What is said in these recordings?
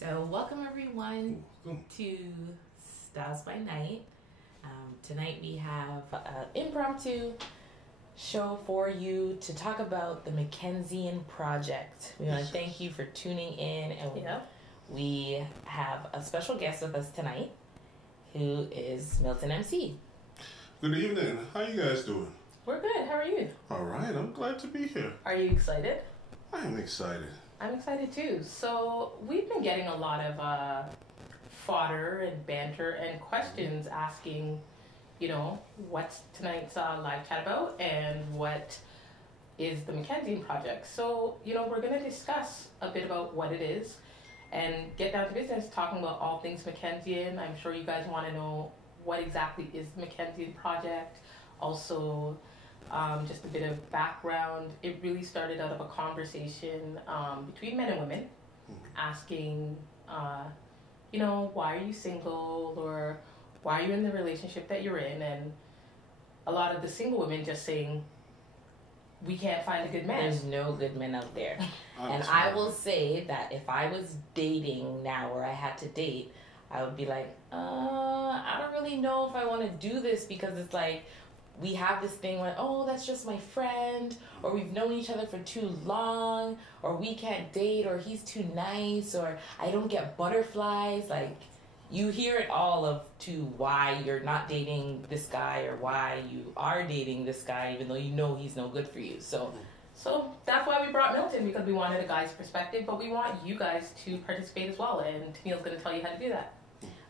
So welcome everyone to Styles by Night. Tonight we have an impromptu show for you to talk about the McKenzien Project. We want to thank you for tuning in, and we have a special guest with us tonight who is Milton MC. Good evening. How you guys doing? We're good. How are you? All right. I'm glad to be here. Are you excited? I am excited. I'm excited too. So we've been getting a lot of fodder and banter and questions asking, what's tonight's live chat about and what is the McKenzien Project. So, we're going to discuss a bit about what it is and get down to business talking about all things McKenzien. I'm sure you guys want to know what exactly is the McKenzien Project. Also, just a bit of background. It really started out of a conversation between men and women, asking, why are you single, or why are you in the relationship that you're in? And a lot of the single women just saying, we can't find a good man. There's no good men out there. And I will say that if I was dating now, or I had to date, I would be like, I don't really know if I want to do this, because it's like, we have this thing where, oh, that's just my friend, or we've known each other for too long, or we can't date, or he's too nice, or I don't get butterflies. Like, you hear it all of to why you're not dating this guy, or why you are dating this guy, even though you know he's no good for you. So that's why we brought Milton, because we wanted a guy's perspective, but we want you guys to participate as well, and Tennille's going to tell you how to do that.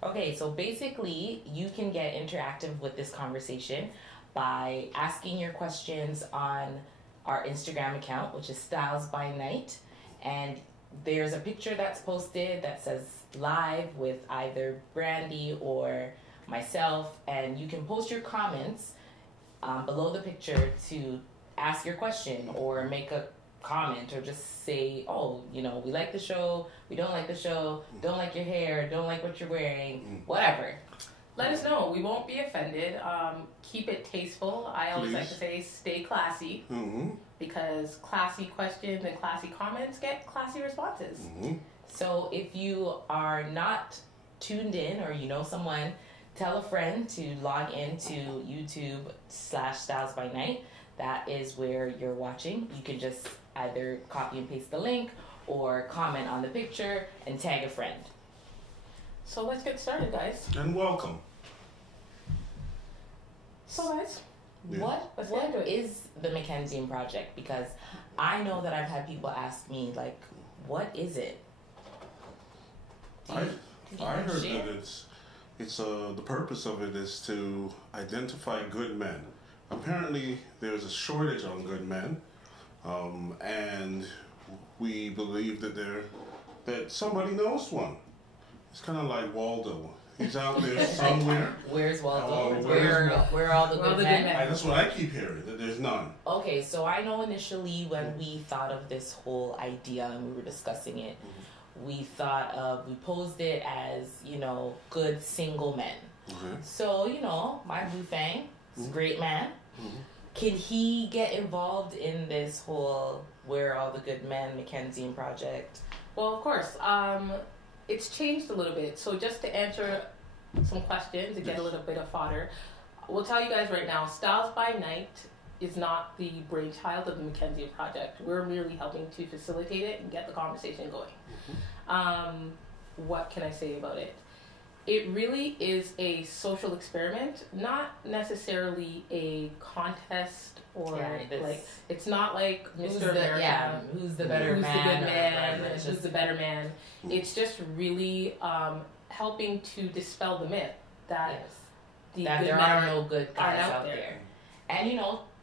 Okay, so basically, you can get interactive with this conversation by asking your questions on our Instagram account, which is Styles by Night. And there's a picture that's posted that says live with either Brandy or myself. And you can post your comments below the picture to ask your question or make a comment, or just say, oh, we like the show, we don't like the show, don't like your hair, don't like what you're wearing, whatever. Let us know. We won't be offended. Keep it tasteful. I always like to say stay classy, because classy questions and classy comments get classy responses. So if you are not tuned in, or you know someone, tell a friend to log into YouTube/Styles by Night. That is where you're watching. You can just either copy and paste the link or comment on the picture and tag a friend. So let's get started, guys. And welcome. So guys, what is the McKenzien Project? Because I know that I've had people ask me, like, what is it? I heard that it's the purpose of it is to identify good men. Apparently, there's a shortage on good men, and we believe that somebody knows one. It's kind of like Waldo. He's out there somewhere. Where's Waldo? Where are all the good men? That's what I keep hearing, that there's none. Okay, so I know initially when we thought of this whole idea and we were discussing it, we posed it as, good single men. So, my Blue Fang is a great man. Can he get involved in this whole Where Are All the Good Men McKenzien Project? Well, of course. It's changed a little bit. So just to answer some questions and get a little bit of fodder, we'll tell you guys right now, Styles by Night is not the brainchild of the McKenzien Project. We're merely helping to facilitate it and get the conversation going. What can I say about it? It really is a social experiment, not necessarily a contest or it's not like Mr. America. Who's the better man? Who's the good man? Who's the better man? It's just really helping to dispel the myth that there are no good guys out there. And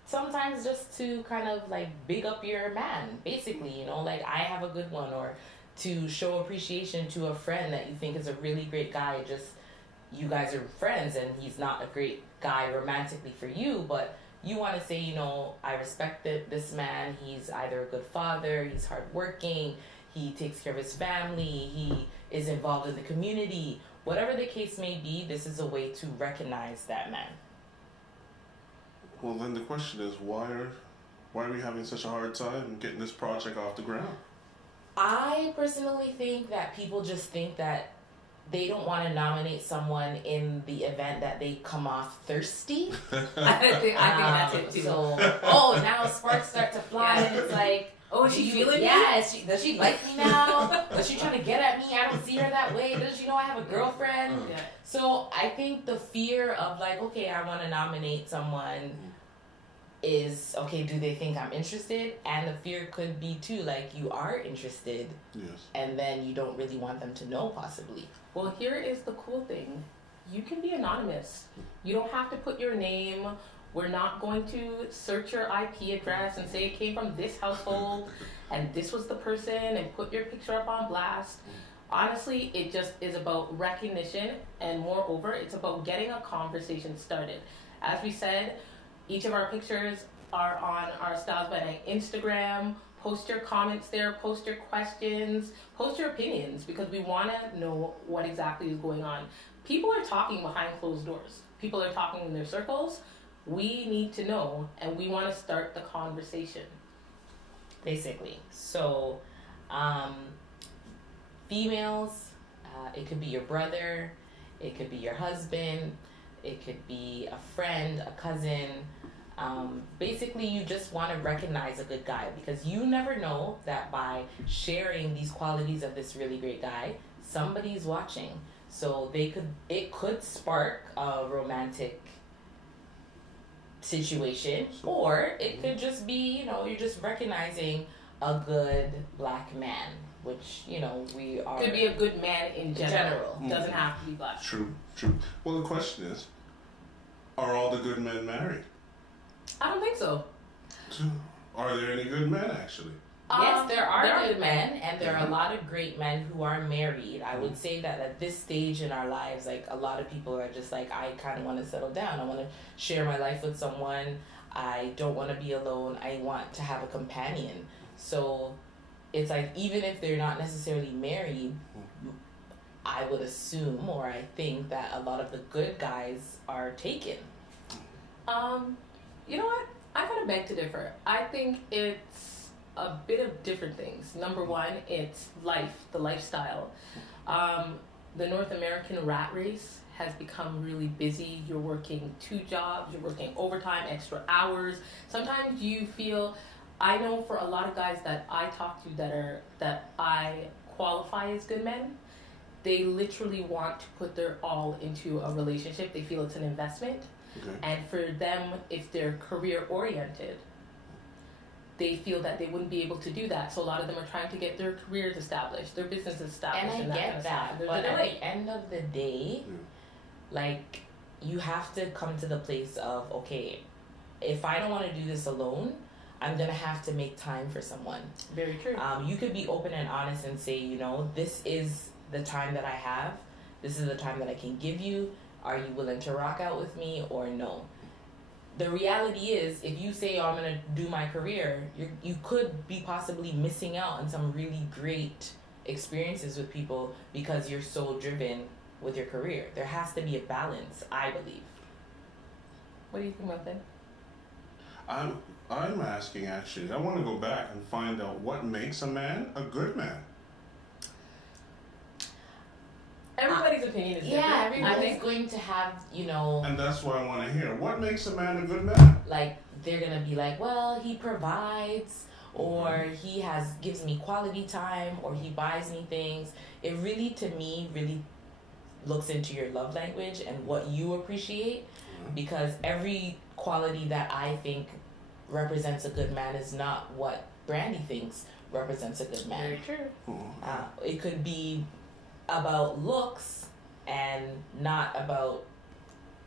sometimes just to kind of like big up your man, basically, like I have a good one, or to show appreciation to a friend that you think is a really great guy. Just you guys are friends and he's not a great guy romantically for you, but you want to say, I respect this man. He's either a good father, he's hardworking, he takes care of his family, he is involved in the community. Whatever the case may be, this is a way to recognize that man. Well, then the question is, why are we having such a hard time getting this project off the ground? I personally think that people just think that they don't want to nominate someone in the event that they come off thirsty. I think that's it too. So, now sparks start to fly, and it's like, is she feeling me? Yeah, does she like me now? Is she trying to get at me? I don't see her that way. Does she know I have a girlfriend? Yeah. So I think the fear of like, okay, I want to nominate someone is, okay, do they think I'm interested? And the fear could be too, like, you are interested. Yes. And then you don't really want them to know, possibly. Well, here is the cool thing. You can be anonymous. You don't have to put your name. We're not going to search your IP address and say it came from this household and this was the person and put your picture up on blast. Honestly, it just is about recognition, and moreover, it's about getting a conversation started. As we said, each of our pictures are on our Styles by Night Instagram. Post your comments there, post your questions, post your opinions, because we want to know what exactly is going on. People are talking behind closed doors. People are talking in their circles. We need to know, and we want to start the conversation. Basically. So, females, it could be your brother, it could be your husband, it could be a friend, a cousin. Basically, you just want to recognize a good guy, because you never know that by sharing these qualities of this really great guy, somebody's watching. So it could spark a romantic situation, or it could just be, you're just recognizing a good black man, which, we are. Could be a good man in general. Doesn't have to be black. True. Well, the question is, are all the good men married? I don't think so. Are there any good men, actually? Yes, there are good men, and there are a lot of great men who are married. I would say that at this stage in our lives, like, a lot of people are just like, I kind of want to settle down. I want to share my life with someone. I don't want to be alone. I want to have a companion. So it's like, even if they're not necessarily married, I would assume, or I think, that a lot of the good guys are taken. You know what? I kind of beg to differ. I think it's a bit of different things. Number one, it's life, the lifestyle. The North American rat race has become really busy. You're working 2 jobs, you're working overtime, extra hours. Sometimes you feel, I know for a lot of guys that I talk to that I qualify as good men, they literally want to put their all into a relationship. They feel it's an investment. Okay. And for them, if they're career oriented, they feel that they wouldn't be able to do that. So a lot of them are trying to get their careers established, their businesses established. And I get that. But at the end of the day, like, you have to come to the place of, okay, if I don't want to do this alone, I'm going to have to make time for someone. Very true. You could be open and honest and say, this is the time that I have. This is the time that I can give you. Are you willing to rock out with me or no? The reality is, if you say, I'm going to do my career, you could be possibly missing out on some really great experiences with people because you're so driven with your career. There has to be a balance, I believe. What do you think, Milton? I'm asking, actually, I want to go back and find out what makes a man a good man. Everybody's opinion is different. Yeah, everybody's going to have, And that's what I want to hear. What makes a man a good man? Like, they're going to be like, well, he provides, or he gives me quality time, or he buys me things. It really, to me, really looks into your love language and what you appreciate, because every quality that I think represents a good man is not what Brandy thinks represents a good man. Very true. It could be about looks and not about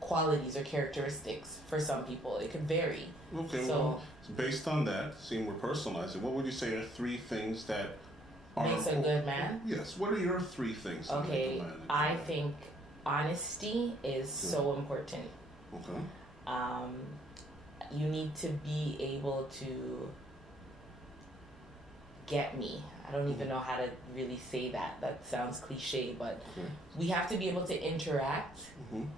qualities or characteristics for some people. It could vary. Okay, well, based on that, seeing we're personalizing, what would you say are 3 things that makes a good man? Yes, what are your 3 things that Okay, make a man? I think honesty is so important. Okay. You need to be able to get me. I don't even know how to really say that. That sounds cliche, but we have to be able to interact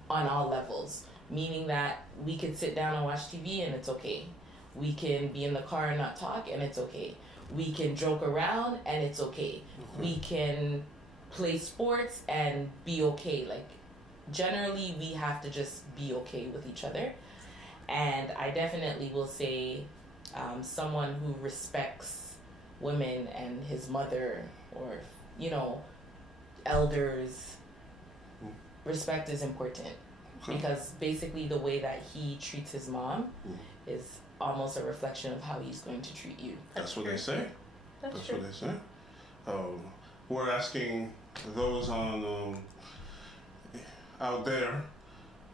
on all levels, meaning that we could sit down and watch TV and it's okay. We can be in the car and not talk and it's okay. We can joke around and it's okay. We can play sports and be okay. Like, generally, we have to just be okay with each other. And I definitely will say someone who respects women and his mother or, you know, elders, respect is important. Because basically the way that he treats his mom is almost a reflection of how he's going to treat you. That's what they say. That's what they say. We're asking those on out there,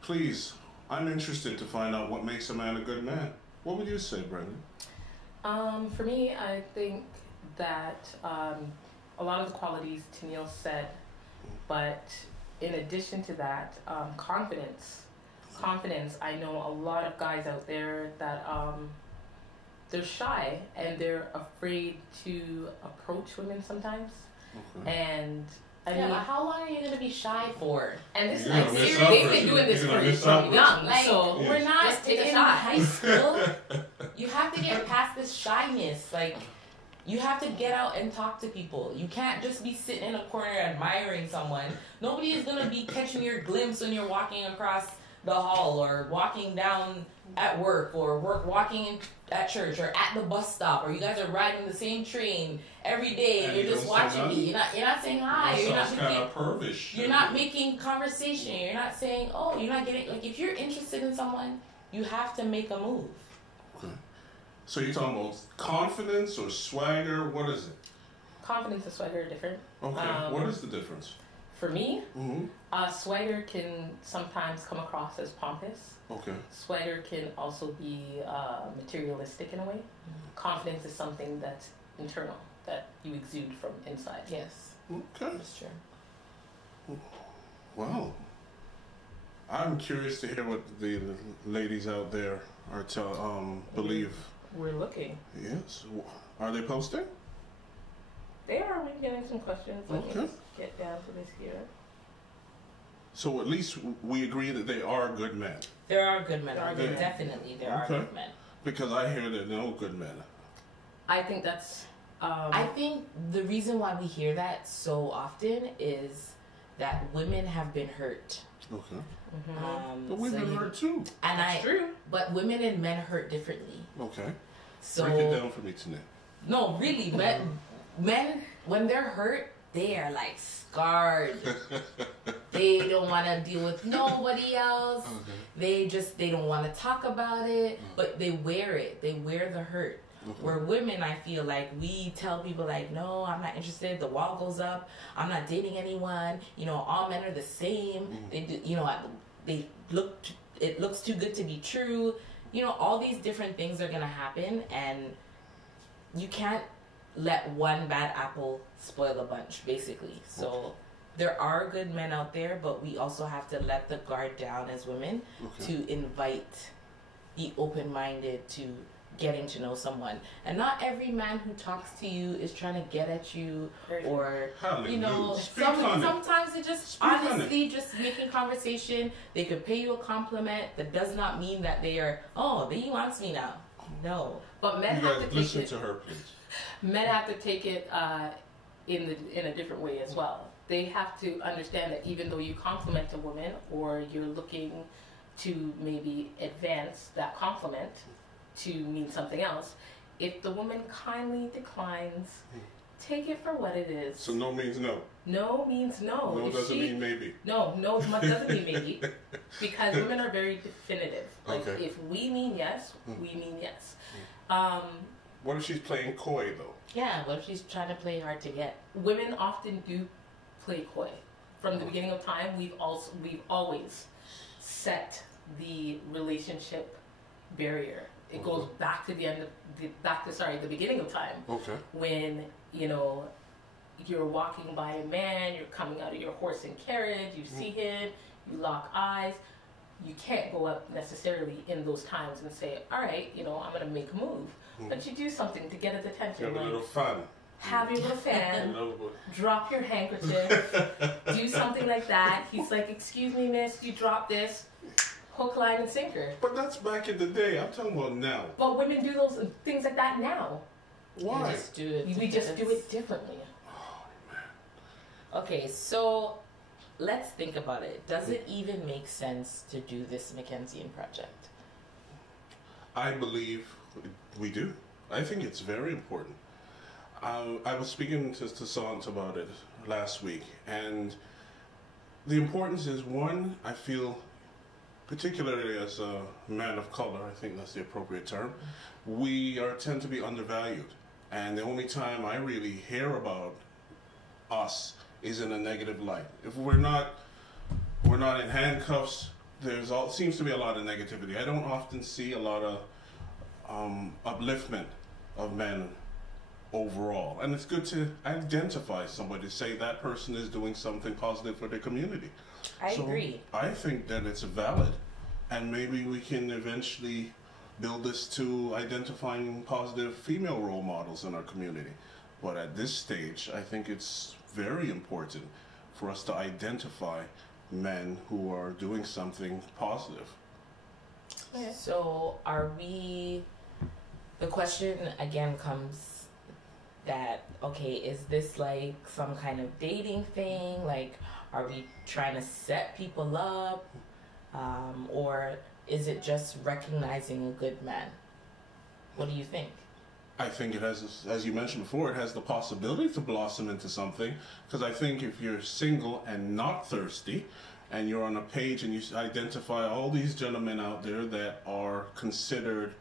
please, I'm interested to find out what makes a man a good man. What would you say, Brendan? For me, I think that a lot of the qualities Tennille said, but in addition to that, confidence. Confidence. I know a lot of guys out there that they're shy and they're afraid to approach women sometimes. And I mean, how long are you gonna be shy for? And this is like they've been doing this from young. Like, so we're not just take a in shot. high school. You have to get past this shyness. Like, you have to get out and talk to people. You can't just be sitting in a corner admiring someone. Nobody is gonna be catching your glimpse when you're walking across the hall or walking down at work or walking at church or at the bus stop, or you guys are riding the same train every day and you're just watching me. You're not saying hi. You're not making conversation. You're not saying, oh, you're not getting, like, if you're interested in someone, you have to make a move. Okay. So you're talking about confidence or swagger? What is it? Confidence and swagger are different. Okay. What is the difference? For me, swagger can sometimes come across as pompous. Okay. Swagger can also be materialistic in a way. Confidence is something that's internal, that you exude from inside. Yes. Okay. That's true. Wow. I'm curious to hear what the ladies out there are believe. We're looking. Yes. Are they posting? They are. We're getting some questions. Let me just get down to this here. So at least we agree that they are good men. There are good men. Definitely, there are good men. Because I hear that no good men. I think that's... I think the reason why we hear that so often is that women have been hurt. Okay. But we've been hurt too. And that's true. But women and men hurt differently. Okay. So break it down for me tonight. No, really, men, when they're hurt, they are like scarred. They don't want to deal with nobody else. They don't want to talk about it, but they wear it. They wear the hurt. Where women, I feel like we tell people like, no, I'm not interested. The wall goes up. I'm not dating anyone. You know, all men are the same. They do, you know, it looks too good to be true. You know, all these different things are gonna happen, and you can't let one bad apple spoil a bunch, basically. So there are good men out there, but we also have to let the guard down as women to invite, be open-minded to getting to know someone. And not every man who talks to you is trying to get at you or, you know, sometimes it's just honestly just making conversation. They could pay you a compliment. That does not mean that they are, oh, he wants me now. No. But men have to take listen to her, please. Men have to take it in a different way as well. They have to understand that even though you compliment a woman or you're looking to maybe advance that compliment to mean something else, if the woman kindly declines, take it for what it is. So no means no. No means no. No doesn't mean maybe. No doesn't mean maybe. Because women are very definitive. Like, if we mean yes, we mean yes. What if she's playing coy though? Yeah, what if she's trying to play hard to get? Women often do play coy. From the beginning of time, we've always set the relationship barrier. It goes back to the beginning of time. Okay. When, you know, you're walking by a man, you're coming out of your horse and carriage, you see him, you lock eyes. You can't go up necessarily in those times and say, all right, you know, I'm going to make a move. But you do something to get his attention. Have a little fun. Have your little fan. Drop your handkerchief. Do something like that. He's like, excuse me, miss, you dropped this. Hook, line, and sinker. But that's back in the day. I'm talking about now. But women do those things like that now. Why? We just do it differently. Oh, man. Okay, so let's think about it. Does it even make sense to do this McKenzien Project? I believe we do. I think it's very important. I was speaking to Sant about it last week, and the importance is, one, I feel, particularly as a man of color, I think that's the appropriate term, we tend to be undervalued. And the only time I really hear about us is in a negative light. If we're not in handcuffs, seems to be a lot of negativity. I don't often see a lot of upliftment of men overall. And it's good to identify somebody, say that person is doing something positive for their community. I agree. I think that it's valid, and maybe we can eventually build this to identifying positive female role models in our community. But at this stage, I think it's very important for us to identify men who are doing something positive. Okay. So the question again comes that, okay, is this like some kind of dating thing? Like, are we trying to set people up? Or is it just recognizing a good man? What do you think? I think it has, as you mentioned before, it has the possibility to blossom into something. Because I think if you're single and not thirsty, and you're on a page and you identify all these gentlemen out there that are considered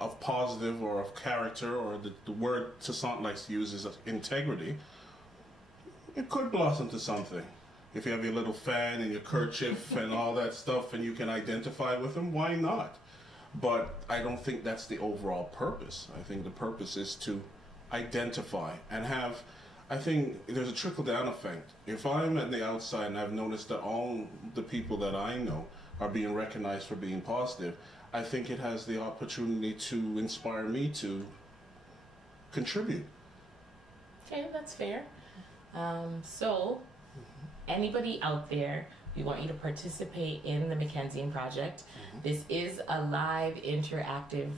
of positive or of character, or the word Toussaint likes to use is integrity, it could blossom to something. If you have your little fan and your kerchief and all that stuff and you can identify with them, why not? But I don't think that's the overall purpose. I think the purpose is to identify and have, I think there's a trickle-down effect. If I'm at the outside and I've noticed that all the people that I know are being recognized for being positive, I think it has the opportunity to inspire me to contribute. Okay, that's fair. So, anybody out there, we want you to participate in the McKenzien Project. This is a live interactive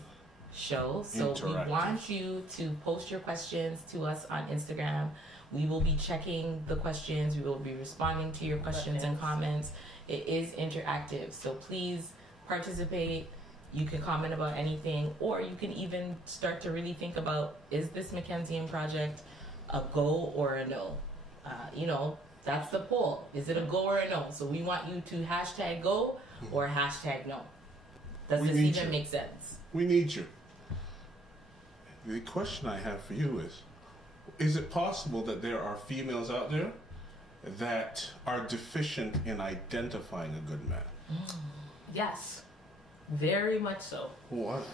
show, so we want you to post your questions to us on Instagram. We will be checking the questions. We will be responding to your questions and comments. It is interactive, so please participate. You can comment about anything, or you can even start to really think about, is this McKenzien Project a go or a no? That's the poll. Is it a go or a no? So we want you to hashtag go or hashtag no. Does this even make sense? We need you. The question I have for you is it possible that there are females out there that are deficient in identifying a good man? Yes, very much so. What?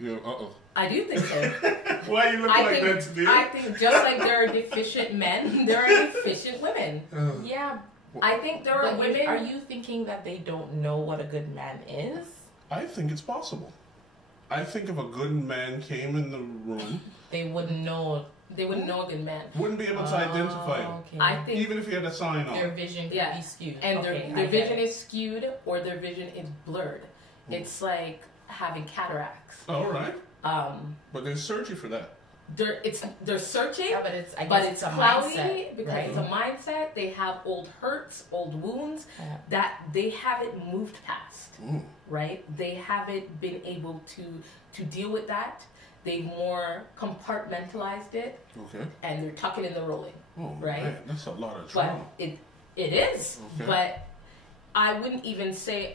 Yeah, uh-oh. I do think so. Why you look like that today? I think just like there are deficient men, there are deficient women. Yeah. I think there are women... Are you thinking that they don't know what a good man is? I think it's possible. I think if a good man came in the room... They wouldn't know... They wouldn't know a good man. Wouldn't be able to identify him. Okay. I think even if he had a sign on. Their vision could be skewed. And their vision is skewed, or their vision is blurred. It's like having cataracts. All right. But there's surgery for that. They're searching, yeah, but it's cloudy mindset, because right? it's a mindset. They have old hurts, old wounds that they haven't moved past, right? They haven't been able to deal with that. They've more compartmentalized it, and they're tucking in the rolling, right? Man, that's a lot of trauma. But it is. But I wouldn't even say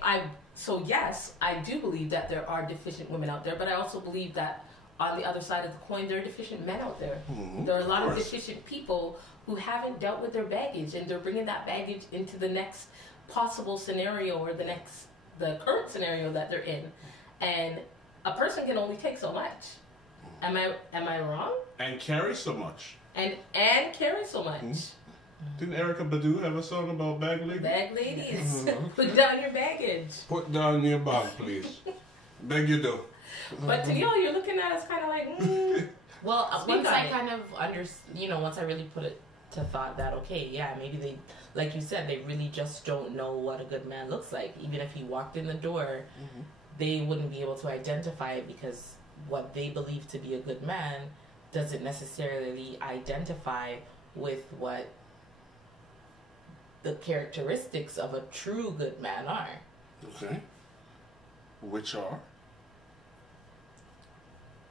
So yes, I do believe that there are deficient women out there, but I also believe that on the other side of the coin, there are deficient men out there. There are a lot of deficient people who haven't dealt with their baggage, and they're bringing that baggage into the next possible scenario or the current scenario that they're in. And a person can only take so much. Am I wrong? And carry so much. And carry so much. Didn't Erykah Badu have a song about bag ladies? Bag ladies. Put down your baggage. Put down your bag, please. Beg you do. But to you're looking at us kind of like, Well, once I kind of once I really put it to thought that, okay, yeah, maybe they, like you said, they really just don't know what a good man looks like. Even if he walked in the door, they wouldn't be able to identify it because what they believe to be a good man doesn't necessarily identify with what the characteristics of a true good man are. Okay. Which are?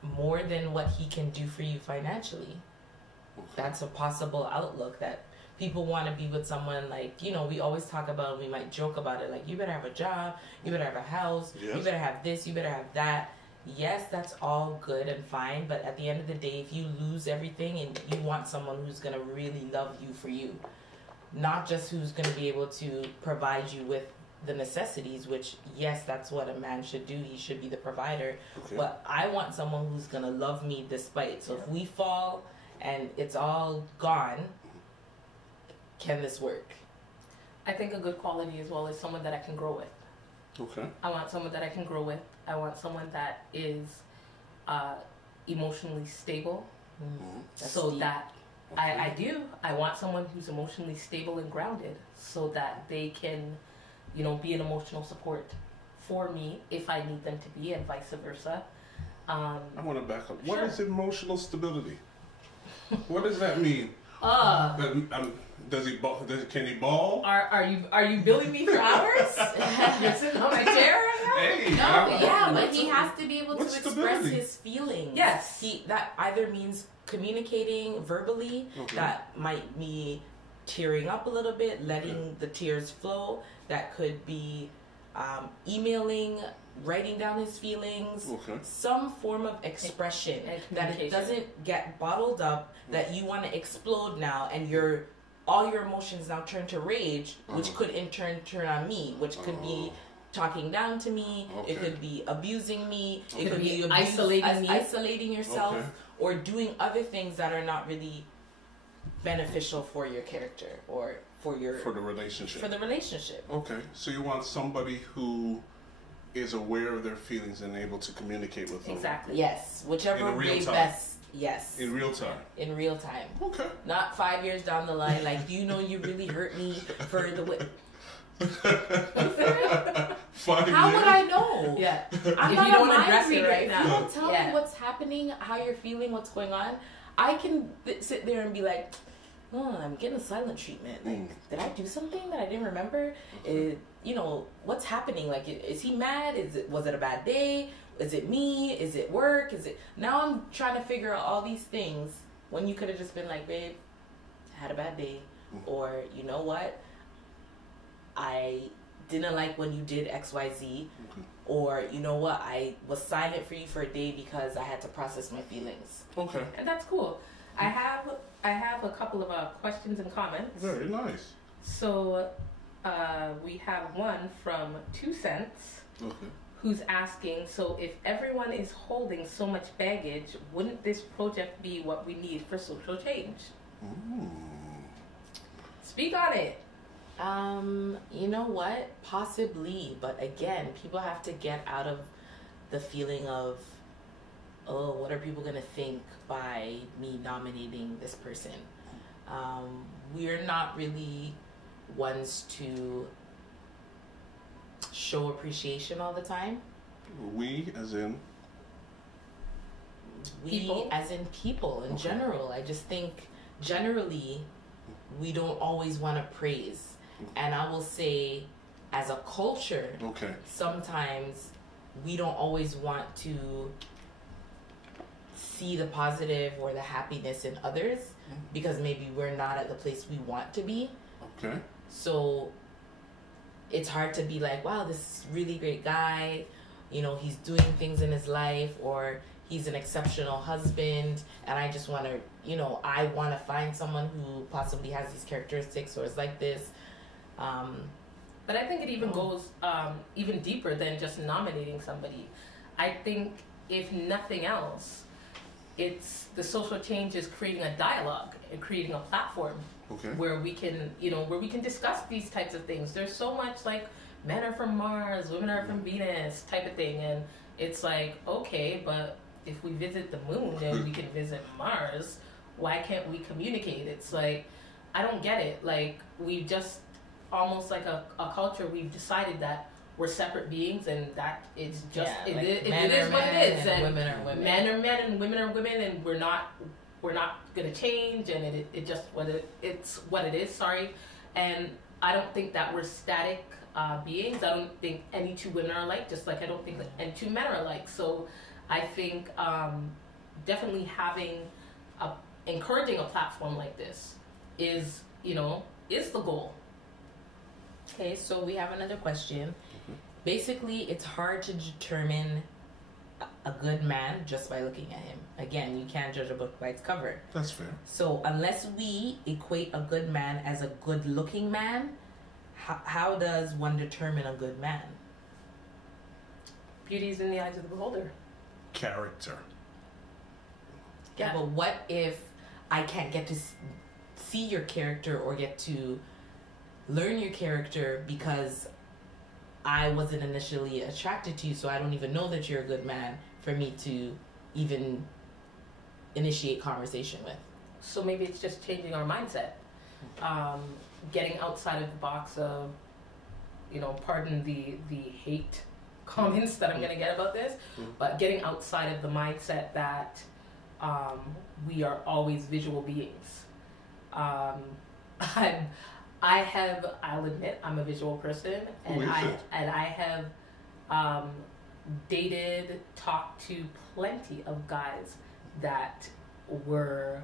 More than what he can do for you financially. Okay. That's a possible outlook, that people want to be with someone like, you know, we always talk about, we might joke about it, like, you better have a job, you better have a house, Yes. you better have this, you better have that. Yes, that's all good and fine, but at the end of the day, if you lose everything and you want someone who's going to really love you for you, not just who's going to be able to provide you with the necessities, which, yes, that's what a man should do. He should be the provider. Okay. But I want someone who's going to love me despite. So if we fall and it's all gone, can this work? I think a good quality as well is someone that I can grow with. Okay. I want someone that I can grow with. I want someone that is emotionally stable. Mm-hmm. So deep. that I do. I want someone who's emotionally stable and grounded so that they can, you know, be an emotional support for me if I need them to be, and vice versa. I want to back up. What Sure. is emotional stability? What does that mean? Does he ball? Can he ball? Are you billing me for hours? You're sitting on my chair right now? Hey, Yeah, but he has to be able to what's express stability? his feelings. Yes. That either means communicating verbally, Okay. that might be tearing up a little bit, letting the tears flow. That could be emailing, writing down his feelings, Okay. some form of expression, And that it communication. doesn't get bottled up, that you want to explode now, and all your emotions now turn to rage, which could in turn turn on me, which could be talking down to me, Okay. it could be abusing me, Okay. it could be isolating yourself, Okay. or doing other things that are not really beneficial for your character or for For the relationship. Okay, so you want somebody who is aware of their feelings and able to communicate with them. Exactly. Yes, whichever In real way time. best. Yes. In real time. In real time. Okay. Not 5 years down the line, like, you know, you really hurt me for the way. 5 How would years? I know? Yeah. I'm If not you don't a mind address it reader. right If now. you don't tell Yeah. me what's happening, how you're feeling, what's going on, I can sit there and be like, oh, I'm getting a silent treatment. Like, did I do something that I didn't remember? You know, what's happening? Like, is he mad? Was it a bad day? Is it me? Is it work? Now I'm trying to figure out all these things when you could have just been like, babe, I had a bad day. Or, you know what? I didn't like when you did XYZ. Or, you know what? I was silent for you for a day because I had to process my feelings. Okay. And that's cool. I have a couple of questions and comments. Very nice. So we have one from 2 Cents. Okay. Who's asking, so if everyone is holding so much baggage, wouldn't this project be what we need for social change? Speak on it. You know what? Possibly, but again, people have to get out of the feeling of, oh, what are people gonna think by me nominating this person? We're not really ones to show appreciation all the time. We, as in? People? As in people in general. I just think generally we don't always want to praise. And I will say, as a culture, sometimes we don't always want to see the positive or the happiness in others because maybe we're not at the place we want to be. Okay. So it's hard to be like, wow, this is a really great guy. You know, he's doing things in his life, or he's an exceptional husband, and I just want to, you know, I want to find someone who possibly has these characteristics or is like this. But I think it even goes even deeper than just nominating somebody. I think, if nothing else, it's the social change is creating a dialogue and creating a platform where we can, you know, where we can discuss these types of things. There's so much like men are from Mars, women are from Venus type of thing, and it's like, okay, but if we visit the moon and we can visit Mars, why can't we communicate? It's like, I don't get it. Like, we just almost like a culture, we've decided that we're separate beings, and that it's just it is what it is, and women are women. Men are men and women are women, and we're not gonna change, and it just it's what it is. Sorry, and I don't think that we're static beings. I don't think any two women are alike, just like I don't think that any two men are alike. So I think definitely encouraging a platform like this is the goal. Okay, so we have another question. Basically, it's hard to determine a good man just by looking at him. Again, you can't judge a book by its cover. That's fair. So unless we equate a good man as a good-looking man, how does one determine a good man? Beauty is in the eyes of the beholder. Character. Yeah, but what if I can't get to see your character or get to learn your character because I wasn't initially attracted to you, so I don't even know that you're a good man for me to even initiate conversation with? So maybe it's just changing our mindset. Getting outside of the box of, pardon the hate comments that I'm going to get about this, but getting outside of the mindset that we are always visual beings. I'll admit I'm a visual person, and I have talked to plenty of guys that were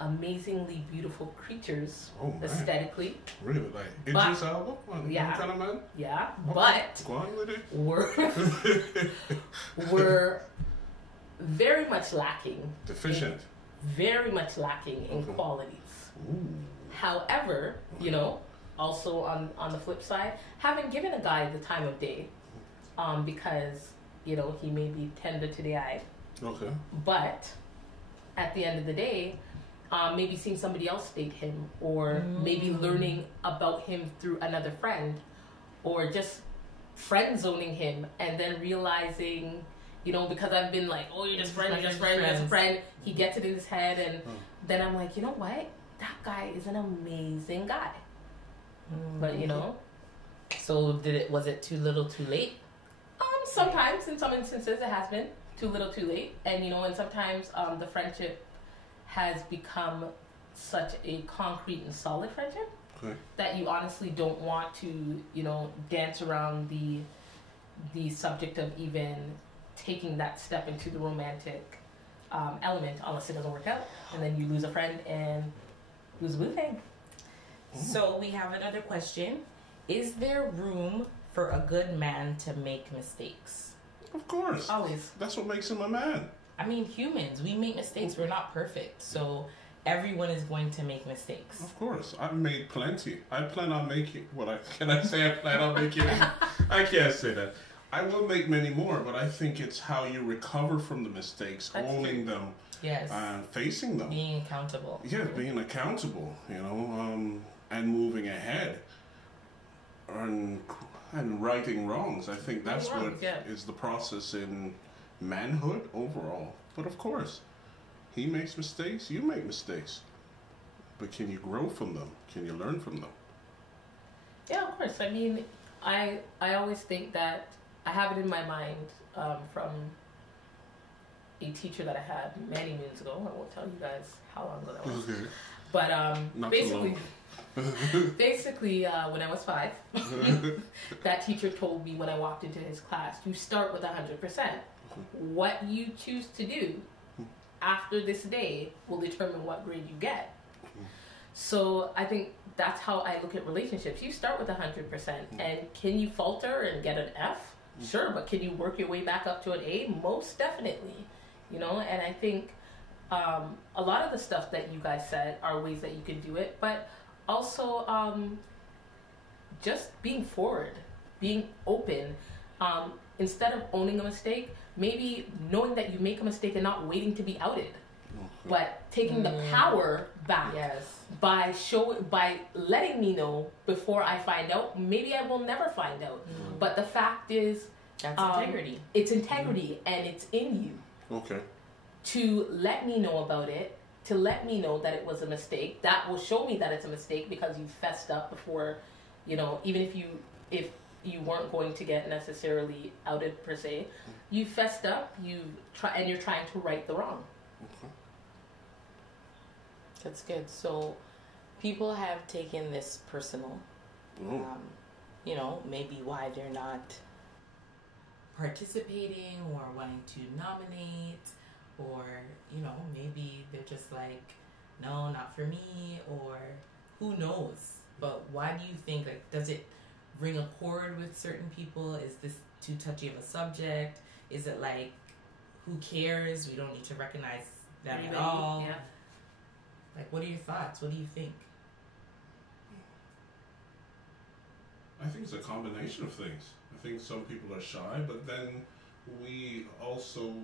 amazingly beautiful creatures aesthetically. Really? Like Idris Elba? Yeah. Kind of man? Yeah. Okay. But go on with it. were very much lacking. Deficient. Very much lacking in qualities. Ooh. However, also on the flip side, haven't given a guy the time of day, because he may be tender to the eye. Okay. But at the end of the day, maybe seeing somebody else date him, or maybe learning about him through another friend, or just friend zoning him, and then realizing, because I've been like, oh, you're just friend. He gets it in his head, and then I'm like, you know what? That guy is an amazing guy. But So was it too little, too late? Sometimes in some instances it has been too little, too late, and and sometimes the friendship has become such a concrete and solid friendship that you honestly don't want to dance around the subject of even taking that step into the romantic element, unless it doesn't work out, and then you lose a friend and lose a blue thing. So we have another question. Is there room for a good man to make mistakes? Of course. Always. That's what makes him a man. I mean, humans, we make mistakes. We're not perfect. So everyone is going to make mistakes. Of course. I've made plenty. I plan on making... Can I say I plan on making... I can't say that. I will make many more, but I think it's how you recover from the mistakes, owning them, and facing them. Being accountable. Yeah, being accountable, and moving ahead, and righting wrongs. I think that's what is the process in manhood overall. But of course, he makes mistakes, you make mistakes. But can you grow from them? Can you learn from them? Yeah, of course. I mean, I always think that I have it in my mind from a teacher that I had many moons ago. I won't tell you guys how long ago that was. Okay. But basically, when I was 5, that teacher told me when I walked into his class, you start with 100%. What you choose to do after this day will determine what grade you get. So I think that's how I look at relationships. You start with 100%, and can you falter and get an F? Sure, but can you work your way back up to an A? Most definitely. And I think a lot of the stuff that you guys said are ways that you can do it, but also just being forward, being open. Instead of owning a mistake, maybe knowing that you make a mistake and not waiting to be outed, but taking the power back by letting me know before I find out. Maybe I will never find out, but the fact is, that's integrity. It's integrity, and it's in you. Okay. To let me know about it, to let me know that it was a mistake. That will show me that it's a mistake because you fessed up before, even if you weren't going to get necessarily outed per se. You fessed up, you're trying to right the wrong. Okay. That's good. So people have taken this personal. You know, maybe why they're not participating or wanting to nominate, or, you know, maybe they're just like, no, not for me, or who knows. But why do you think, like, does it ring a chord with certain people? Is this too touchy of a subject? Is it like, who cares? We don't need to recognize that at all. Yeah. Like, what are your thoughts? What do you think? I think it's a combination of things. I think some people are shy, but then we also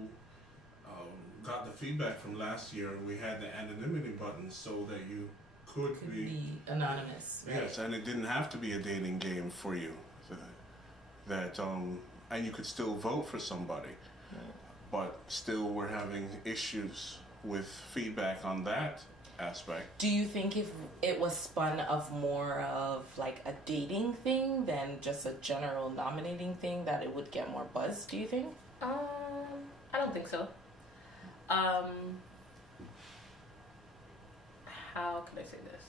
got the feedback from last year. We had the anonymity button so that you could be anonymous. Right? Yes, and it didn't have to be a dating game for you. And you could still vote for somebody. Yeah. But still we're having issues with feedback on that aspect. Do you think if it was spun of more of like a dating thing than just a general nominating thing, that it would get more buzz, do you think? I don't think so. How can I say this?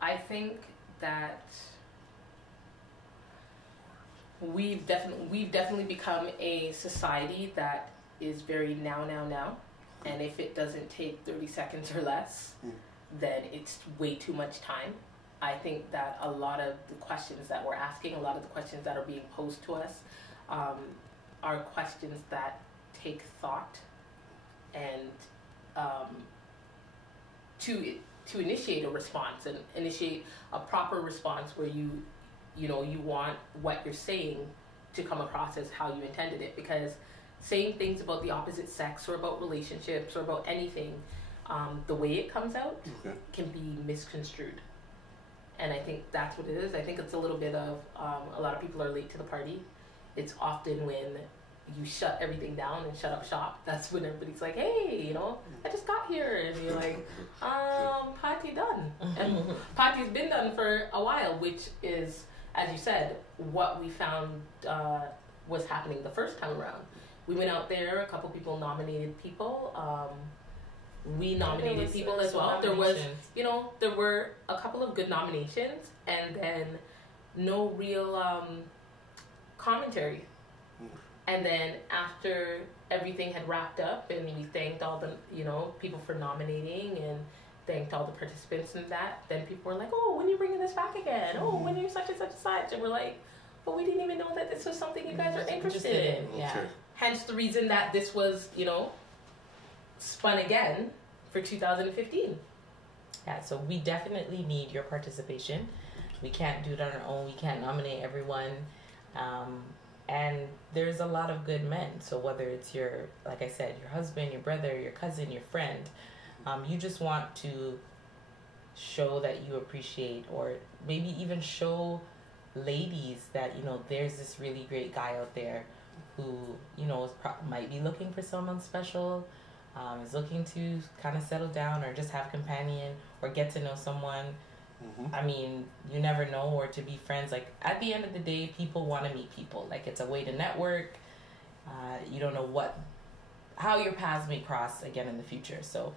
I think that we've definitely become a society that is very now. And if it doesn't take 30 seconds or less, then it's way too much time. I think that a lot of the questions that we're asking, a lot of the questions that are being posed to us, are questions that take thought and to initiate a response and initiate a proper response where you want what you're saying to come across as how you intended it. Because saying things about the opposite sex or about relationships or about anything, the way it comes out can be misconstrued. And I think that's what it is. I think it's a little bit of, a lot of people are late to the party. It's often when you shut everything down and shut up shop, that's when everybody's like, hey, I just got here. And you're like, party done. And party's been done for a while, which is, as you said, what we found was happening the first time around. We went out there, a couple people nominated people. We nominated people as well. There were a couple of good nominations, and then no real commentary. And then after everything had wrapped up, and we thanked all the people for nominating and thanked all the participants in that, then people were like, oh, when are you bringing this back again? Oh, when are you such and such and such? And we're like, but we didn't even know that this was something you guys are interested in. Yeah. Hence the reason that this was, spun again for 2015. Yeah, so we definitely need your participation. We can't do it on our own. We can't nominate everyone. And there's a lot of good men. So whether it's like I said, your husband, your brother, your cousin, your friend, you just want to show that you appreciate, or maybe even show ladies that, there's this really great guy out there who, might be looking for someone special, is looking to kind of settle down or just have companion or get to know someone. I mean, you never know, or to be friends. Like, at the end of the day, people want to meet people. Like, it's a way to network. You don't know how your paths may cross again in the future. So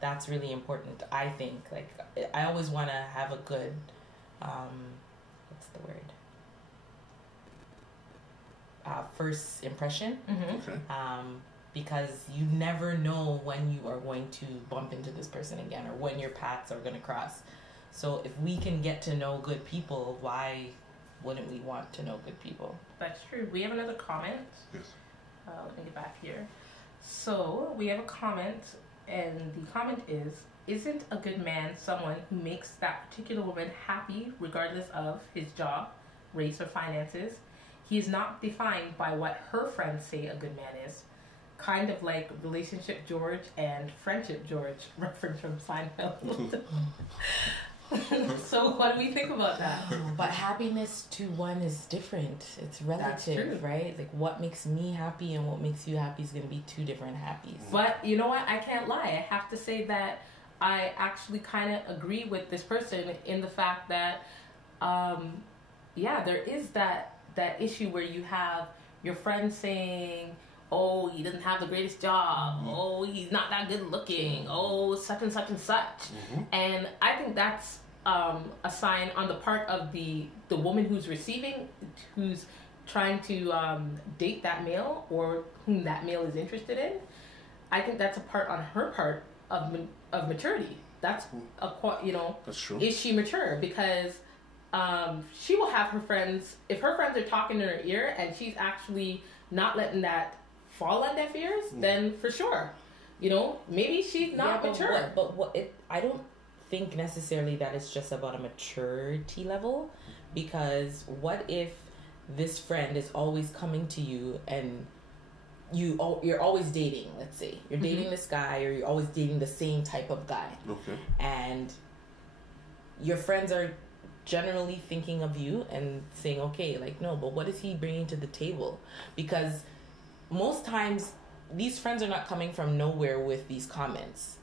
that's really important, I think. Like, I always want to have a good, what's the word? First impression. Okay. Because you never know when you are going to bump into this person again, or when your paths are going to cross. So if we can get to know good people, why wouldn't we want to know good people? That's true. We have another comment. Yes. Let me get back here. So we have a comment, and the comment is, isn't a good man someone who makes that particular woman happy regardless of his job, race, or finances? He is not defined by what her friends say a good man is. Kind of like Relationship George and Friendship George, reference from Seinfeld. So what do we think about that? But happiness to one is different. It's relative, right? Like, what makes me happy and what makes you happy is going to be two different happies. But you know what? I can't lie. I have to say that I actually kind of agree with this person in the fact that, there is that that issue where you have your friends saying, oh, he doesn't have the greatest job. Oh, he's not that good looking. Oh, such and such and such. And I think that's a sign on the part of the woman who's receiving, who's trying to date that male or whom that male is interested in. I think that's a part on her part of maturity. That's That's true. Is she mature? Because she will have her friends, if her friends are talking in her ear and she's actually not letting that fall on deaf ears, then for sure, maybe she's not mature. I don't think necessarily that it's just about a maturity level, because what if this friend is always coming to you and you're always dating, let's say you're dating this guy, or you're always dating the same type of guy, and your friends are generally thinking of you and saying, okay, like, no, but what is he bringing to the table? Because most times these friends are not coming from nowhere with these comments.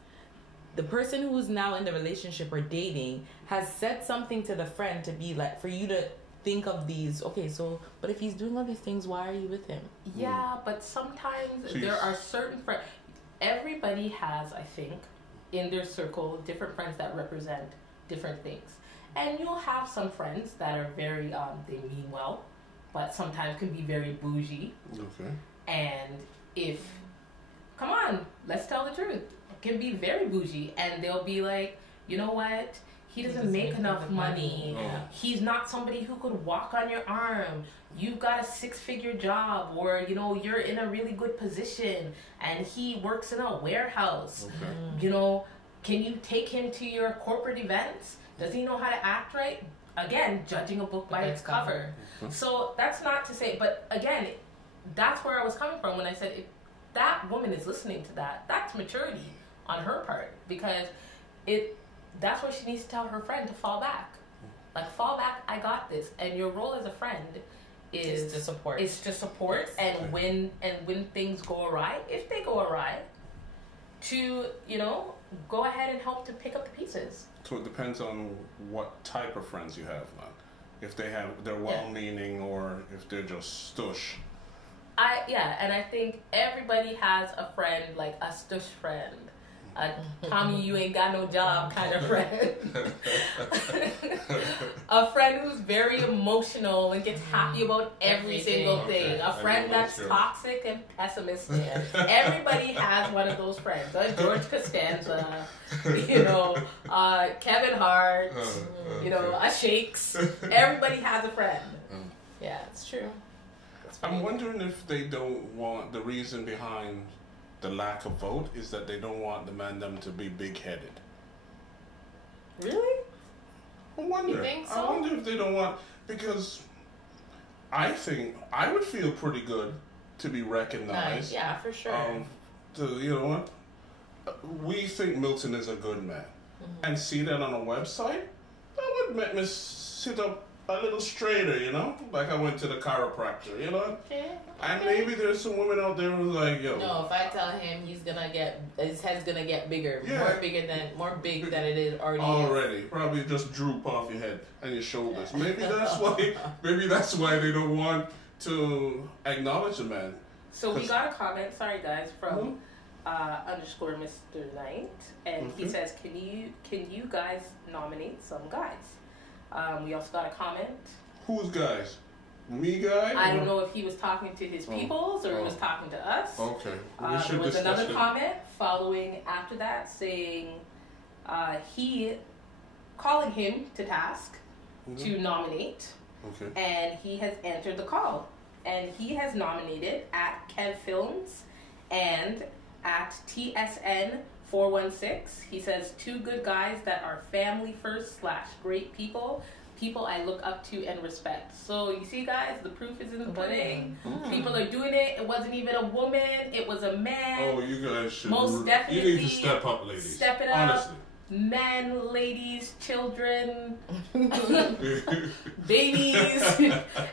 The person who's now in the relationship or dating has said something to the friend to be like, for you to think of these, okay, so, but if he's doing all these things, why are you with him? Yeah, but sometimes there are certain friends. Everybody has, I think, in their circle, different friends that represent different things. And you'll have some friends that are very, they mean well, but sometimes can be very bougie. Okay. And come on, let's tell the truth, can be very bougie, and they'll be like, you know what? He doesn't make enough money. He's not somebody who could walk on your arm. You've got a 6-figure job, or you're in a really good position, and he works in a warehouse. Can you take him to your corporate events? Does he know how to act right? Again, judging a book by its cover. So that's not to say, but again, that's where I was coming from when I said, if that woman is listening to that, that's maturity on her part, because that's where she needs to tell her friend to fall back. Like, fall back, I got this. And your role as a friend is to support. Is to support, and when things go awry, if they go awry, to go ahead and help to pick up the pieces. So it depends on what type of friends you have, man. If they're well-meaning, or if they're just stush. And I think everybody has a friend, like a stush friend, a Tommy, you ain't got no job kind of friend. A friend who's very emotional and gets happy about every single thing. A friend that's toxic and pessimistic. Everybody has one of those friends. George Costanza, Kevin Hart, a Shakes. Everybody has a friend. Yeah, it's true. I'm wondering if they don't want, the reason behind the lack of vote is that they don't want the man them to be big-headed. Really? I wonder. You think so? I wonder if they don't want, because I think I would feel pretty good to be recognized. Yeah, for sure. We think Milton is a good man, and see that on a website, that would make me sit up a little straighter, like I went to the chiropractor, Okay. And maybe there's some women out there who's like, yo. No, if I tell him his head's gonna get bigger, more big than it is already. Probably just droop off your head and your shoulders. Maybe that's why they don't want to acknowledge a man. So we got a comment, sorry guys, from _ Mr. Knight, and he says, can you guys nominate some guys? We also got a comment. Who's guys? Me guy? I don't know if he was talking to his peoples or he was talking to us. Okay. There was another comment following after that saying he calling him to task to nominate. Okay. And he has answered the call. And he has nominated at Kev Films and at TSN 416. He says, 2 good guys that are family first / great people I look up to and respect. So you see, guys, the proof is in the pudding. People are doing it. It wasn't even a woman, it was a man. Oh, you guys should most definitely you need to step up, ladies. Step it Honestly. up. Men, ladies, children, babies.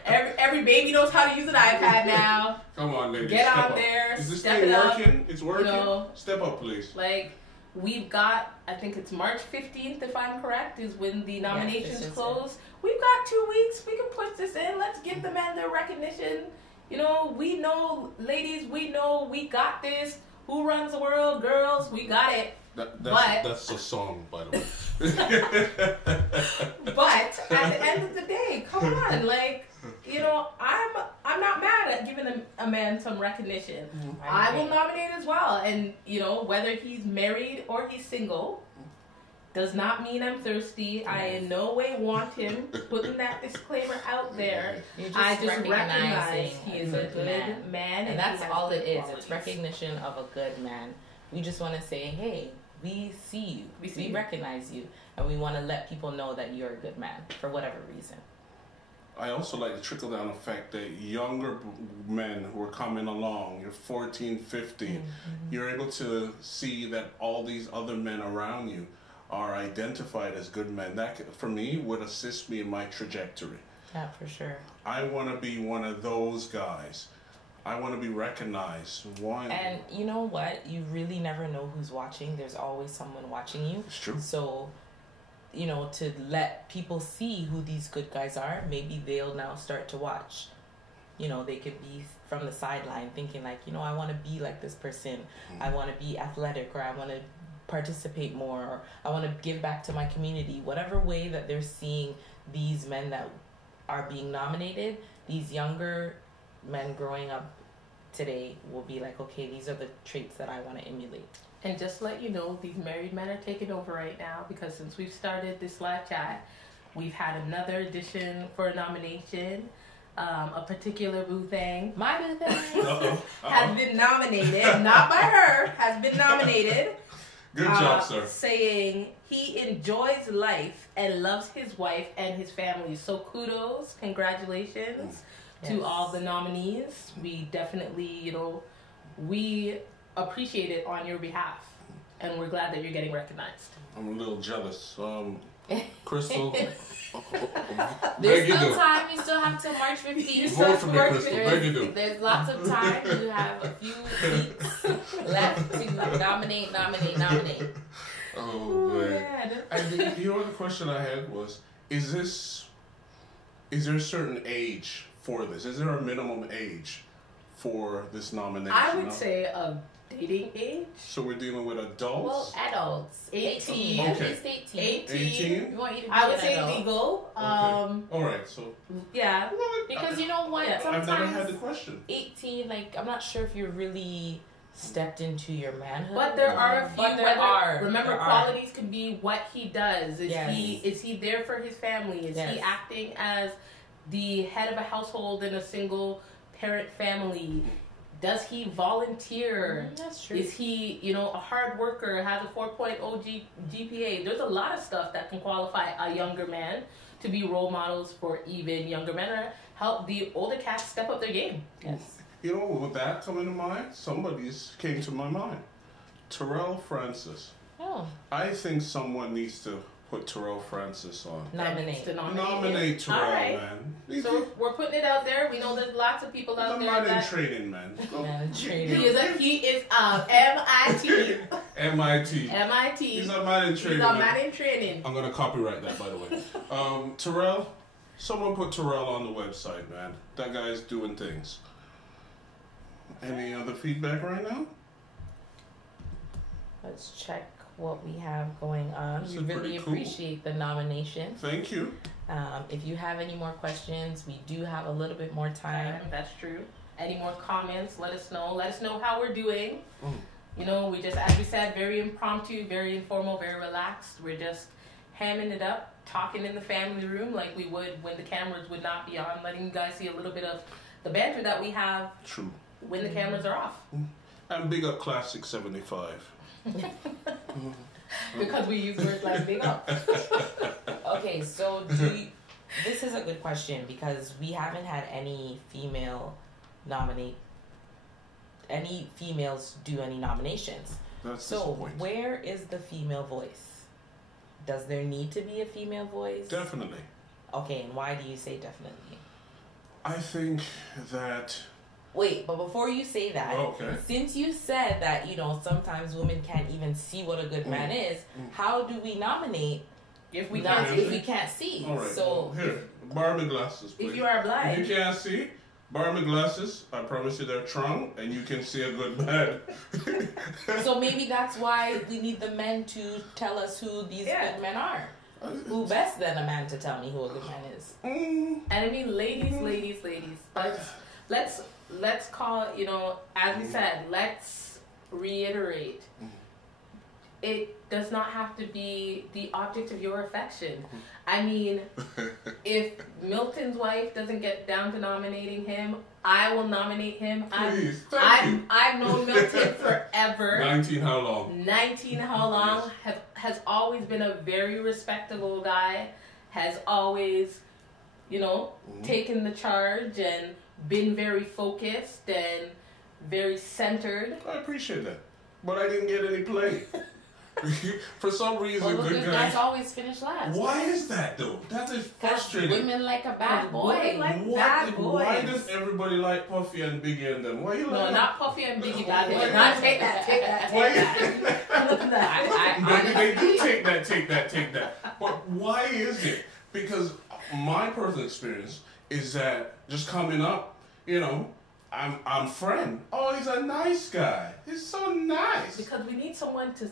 Every baby knows how to use an iPad now. Come on, ladies. Get step on up. there. Is this step thing it working? Up, it's working. Step up, please. Like, We've got, I think it's March 15th, if I'm correct, is when the nominations Yes, close. We've got 2 weeks. We can push this in. Let's give the men their recognition. You know, we know, ladies, we know we got this. Who runs the world? Girls, we got it. That's a song, by the way. But at the end of the day, come on, like, you know, I'm not mad at giving a man some recognition. I will nominate as well, and you know, whether he's married or he's single, does not mean I'm thirsty. I in no way want him. Putting that disclaimer out there. I just recognize he is a good man, and that's all it is. It's recognition of a good man. We just want to say, hey, we see you, we recognize you, and we want to let people know that you're a good man for whatever reason. I also like the trickle-down effect that younger men who are coming along, you're 14, 15, you're able to see that all these other men around you are identified as good men. That, for me, would assist me in my trajectory. Yeah, for sure. I want to be one of those guys. I want to be recognized. And you know what? You really never know who's watching. There's always someone watching you. It's true. So, you know, to let people see who these good guys are, maybe they'll now start to watch. You know, they could be from the sideline thinking like, you know, I want to be like this person. I want to be athletic, or I want to participate more, or I want to give back to my community. Whatever way that they're seeing these men that are being nominated, these younger men growing up today will be like, okay, these are the traits that I want to emulate. And just to let you know, these married men are taking over right now, because since we've started this live chat, we've had another edition for a nomination. A particular boo thing, my boo thing, has been nominated, not by her, has been nominated. Good job, sir. Saying he enjoys life and loves his wife and his family. So kudos, congratulations to all the nominees. We definitely, you know, we appreciate it on your behalf, and we're glad that you're getting recognized. I'm a little jealous. Crystal. There's still time. You still have till March 15th. Vote for me, Crystal. There's lots of time. You have a few weeks left to nominate. Oh, man. And you know what the question I had was, is there a certain age for this? Is there a minimum age for this nomination? I would say a dating age. So we're dealing with adults? Well, adults. 18. Okay. At least 18. 18? We want you to be I would say adult. legal. Okay. All right, so... Yeah. Because you know what? Sometimes I've never had the question. 18, like, I'm not sure if you're really stepped into your manhood. But there are a few. Remember, there qualities can be what he does. Yes. Is he there for his family? Is he acting as the head of a household in a single parent family? Does he volunteer? That's true. Is he, you know, a hard worker, has a 4.0 GPA? There's a lot of stuff that can qualify a younger man to be role models for even younger men, or help the older cats step up their game. Yes. You know, with that coming to mind, somebody's came to my mind. Terrell Francis. Oh. I think someone needs to put Terrell Francis on. Nominate Terrell, right, man. So we're putting it out there. We know there's lots of people out there man that... in training, man. He is MIT. MIT. He's a man in training. He's a man in training. I'm going to copyright that, by the way. Terrell, someone put Terrell on the website, man. That guy's doing things. Any other feedback right now? Let's check what we have going on. We really appreciate the nomination. Thank you. If you have any more questions, we do have a little bit more time. That's true. Any more comments, let us know. Let us know how we're doing. You know, we just, as we said, very impromptu, very informal, very relaxed. We're just hamming it up, talking in the family room like we would when the cameras would not be on, letting you guys see a little bit of the banter that we have when the cameras are off. And big up Classic 75. Because we use words like big up. Okay, so this is a good question, because we haven't had any females do any nominations. That's so where is the female voice? Does there need to be a female voice? Definitely. Okay, and why do you say definitely? I think that Wait, but before you say that, okay. Since you said that, sometimes women can't even see what a good man is, how do we nominate if we can't see? All right. So here, borrow my glasses, please. If you are blind. If you can't see, borrow my glasses. I promise you they're strong, and you can see a good man. So maybe that's why we need the men to tell us who these good men are. Who best than a man to tell me who a good man is? And I mean, ladies. Let's call, as we said, let's reiterate. It does not have to be the object of your affection. I mean, if Milton's wife doesn't get down to nominating him, I will nominate him. Please, I've known Milton forever. 19 how long? 19 how long? Has always been a very respectable guy. Has always, taken the charge and been very focused and very centered. I appreciate that. But I didn't get any play. For some reason, good guys always finish last. Why is that though? That is frustrating. Women like a bad boy. Bad boys. Why does everybody like Puffy and Biggie and them? Why you like? No, not Puffy and Biggie. Bad boys. Not take that. Maybe they do take that. But why is it? Because my personal experience is that just coming up, I'm friend. Oh, he's a nice guy. He's so nice. Because we need someone to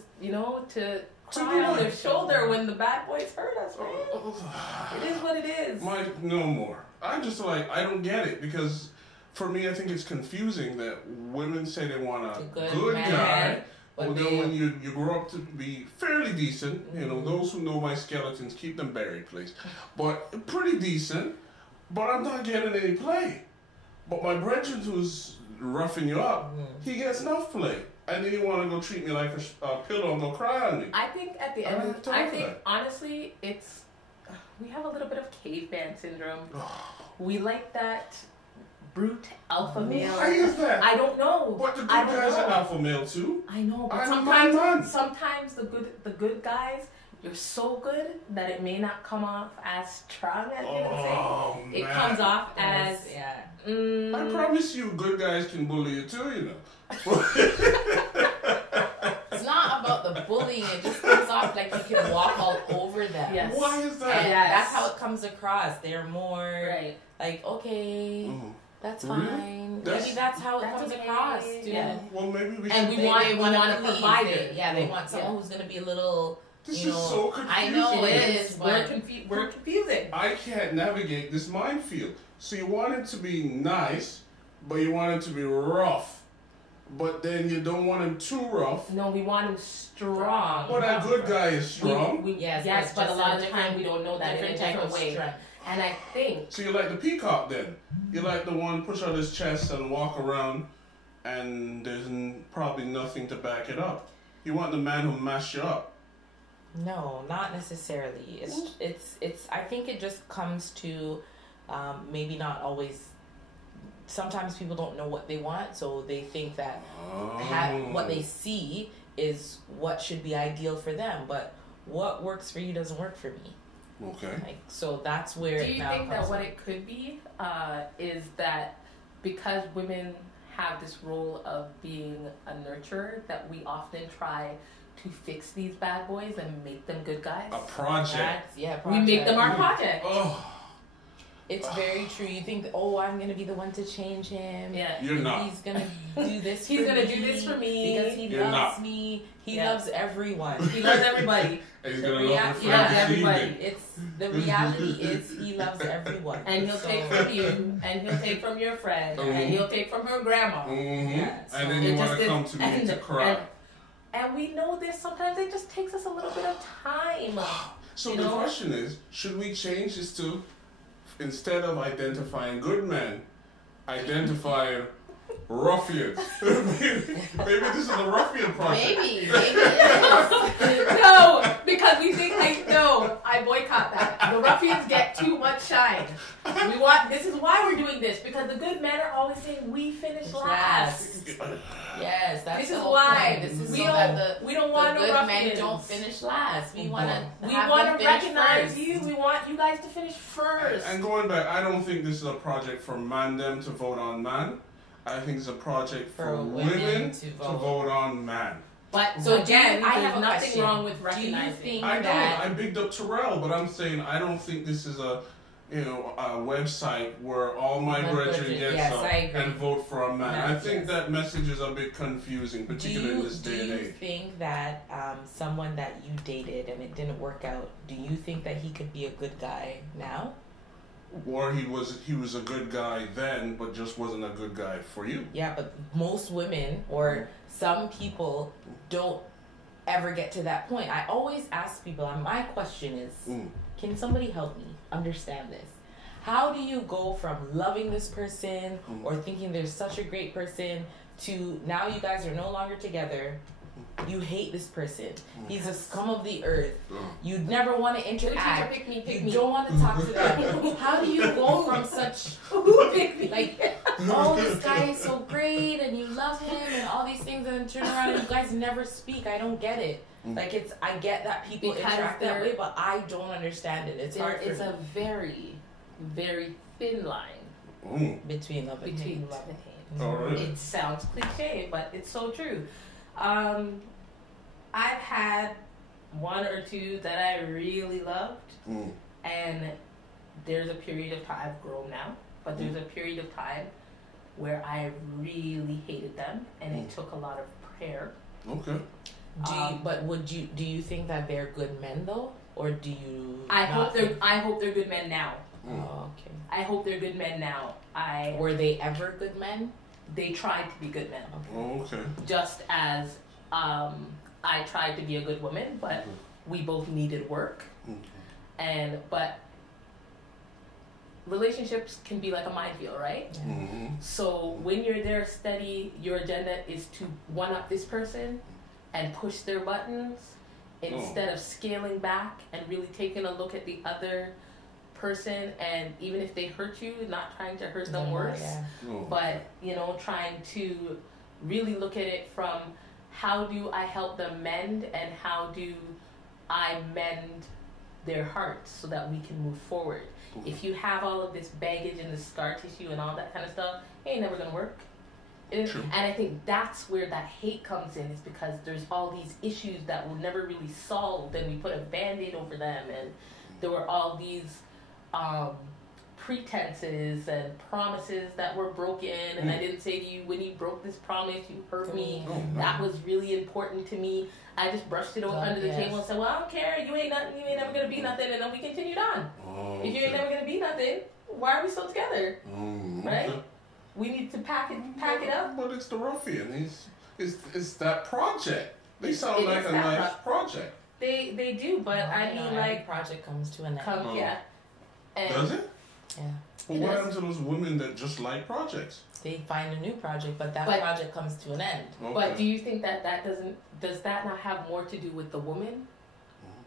cry on their shoulder when the bad boys hurt us, right? It is what it is. No more. I'm just like, I don't get it. Because for me, I think it's confusing that women say they want a good guy. But then when you grow up to be fairly decent, those who know my skeletons, keep them buried, please. But pretty decent. But I'm not getting any play. But my brethren who's roughing you up, he gets enough play. And then you want to go treat me like a pillow and go cry on me. I think at the end, honestly, we have a little bit of caveman syndrome. We like that brute alpha male. Why is that? I don't know. But the good guys are alpha male too. I know, but sometimes the good guys, you're so good that it may not come off as strong as you would say. It comes off as I promise you, good guys can bully you too. It's not about the bullying. It just comes off like you can walk all over them. Yes. Why is that? And that's how it comes across. They're more like, okay, that's fine. Maybe that's how it comes across. Yeah. Well, maybe we should. And we want to provide it. Yeah, they want someone who's going to be a little. This is so confusing. I know it is, but we're confusing. I can't navigate this minefield. So you want it to be nice, but you want it to be rough. But then you don't want him too rough. No, we want him strong. But a good guy is strong. Yes, but a lot of the time we don't know that in a different way. And I think... So you like the peacock then? You like the one push out his chest and walk around and there's probably nothing to back it up. You want the man who mash you up. No, not necessarily. It's. I think it just comes to maybe not always. Sometimes people don't know what they want, so they think that what they see is what should be ideal for them. But what works for you doesn't work for me. Okay. So that's where. Do you think that what it could be is that because women have this role of being a nurturer, that we often try to fix these bad boys and make them good guys? A project. We make them our project. Oh. It's very true. You think, I'm going to be the one to change him. Yeah. You're not. He's going to do this He's going to do this for me. Because he loves me. He loves everyone. He loves everybody. And he's going to love He loves everybody. The reality is he loves everyone. And he'll take from you. And he'll take from your friend. And he'll take from her grandma. Yeah, so and then you want to come to me to cry. And we know this. Sometimes it just takes us a little bit of time. So the question is, should we change this to, instead of identifying good men, identify ruffians? Maybe this is a ruffian project. Maybe it is. No, because we think I boycott that. The ruffians get too much shine. This is why we're doing this, because the good men are always saying we finish last. Yes, that's this the is whole why point. This is we so don't that we don't want the no good ruffians. men don't finish last. We want to recognize first. you. We want you guys to finish first. And going back, I don't think this is a project for man them to vote on man. I think it's a project For for women women to to vote. vote on man. But So again, I have there's a nothing question. wrong with Do you recognizing. think I know, that I bigged up Terrell, but I'm saying I don't think this is a website where all my brethren get yes, up I agree. and vote for a man. I think Yes. that message is a bit confusing, particularly in this day and Do you age. think that someone that you dated and it didn't work out, do you think that he could be a good guy now? Or he was a good guy then, but just wasn't a good guy for you. Yeah, but most women or some people don't ever get to that point. I always ask people, and my question is, can somebody help me understand this? How do you go from loving this person or thinking they're such a great person to now you guys are no longer together? You hate this person. He's a scum of the earth. You never want to interact. You don't want to talk to them. How do you go from such like, oh, this guy is so great and you love him and all these things, and then turn around and you guys never speak? I don't get it. Like, I get that people Because interact that way, but I don't understand it. It's hard. It's a very, very thin line between love and hate. love and hate. Oh, really? It sounds cliche, but it's so true. I've had one or two that I really loved, and there's a period of time, I've grown now, but there's a period of time where I really hated them, and it took a lot of prayer. Okay. Do you think that they're good men though, or do you? I hope they're good men now. Oh, okay. I hope they're good men now. Were they ever good men? They tried to be good men. Oh, okay. Just as I tried to be a good woman, but we both needed work. But relationships can be like a minefield, right? So when you're there steady, your agenda is to one-up this person and push their buttons instead of scaling back and really taking a look at the other person, and even if they hurt you, not trying to hurt them worse, but trying to really look at it from how do I help them mend and how do I mend their hearts so that we can move forward. If you have all of this baggage and the scar tissue and all that kind of stuff, it ain't never gonna work. And I think that's where that hate comes in, is because there's all these issues that were never really solved, and we put a band-aid over them, and there were all these pretenses and promises that were broken, and I didn't say to you, when you broke this promise, you hurt me. That was really important to me. I just brushed it under the table and said, well, I don't care, you ain't nothing, you ain't never gonna be nothing, and then we continued on. If you ain't never gonna be nothing, why are we still together? Right? We need to pack it up. But it's the ruffian. It's that project. They sound like a nice project. They do, but I mean, like, project comes to an end. yeah. And does it? Yeah. Well, what happens to those women that just like projects? They find a new project, but that project comes to an end. Okay. But do you think that does that not have more to do with the woman?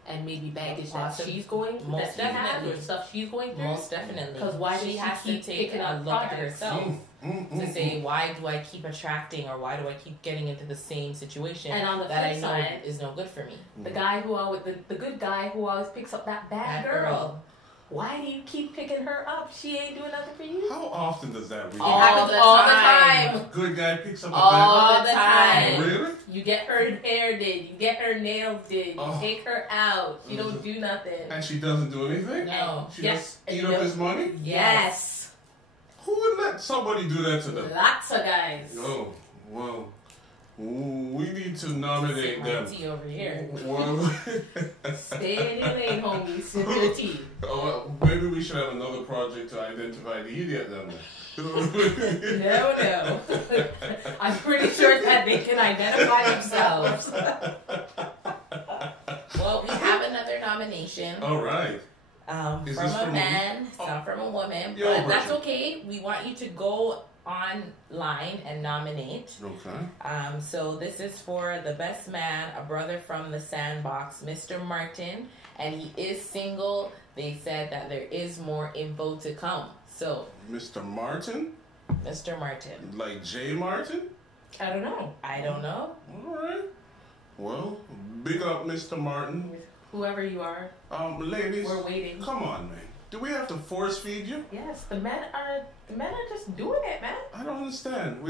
And maybe baggage that she's going, most that definitely, or stuff she's going through. Most definitely, because why she has to take a look at herself to say, why do I keep attracting, or why do I keep getting into the same situation and on the that I know side, is no good for me? The guy who always, the good guy who always picks up that bad girl. Why do you keep picking her up? She ain't doing nothing for you. How often does that really happen? All the time. Good guy picks up a all bad the time. Really? You get her hair did. You get her nails did. You take her out. You don't do nothing. And she doesn't do anything? No. She just eat up his money? Yes. Who would let somebody do that to them? Lots of guys. Oh, well. We need to nominate them. Tea over here. Well, stay in your lane, homie. Sip your tea. Oh, well, maybe we should have another project to identify the idiot then. No. I'm pretty sure that they can identify themselves. Well, we have another nomination. All right. From a man, not from a woman, but that's okay. We want you to go online and nominate. Okay. So this is for the best man, a brother from the sandbox, Mr. Martin, and he is single. They said that there is more info to come. So Mr. Martin? Mr. Martin. Like J. Martin? I don't know. All right. Well, big up Mr. Martin. Whoever you are. Ladies. We're waiting. Come on, man. Do we have to force feed you? Yes, the men are just doing it, man. I don't understand.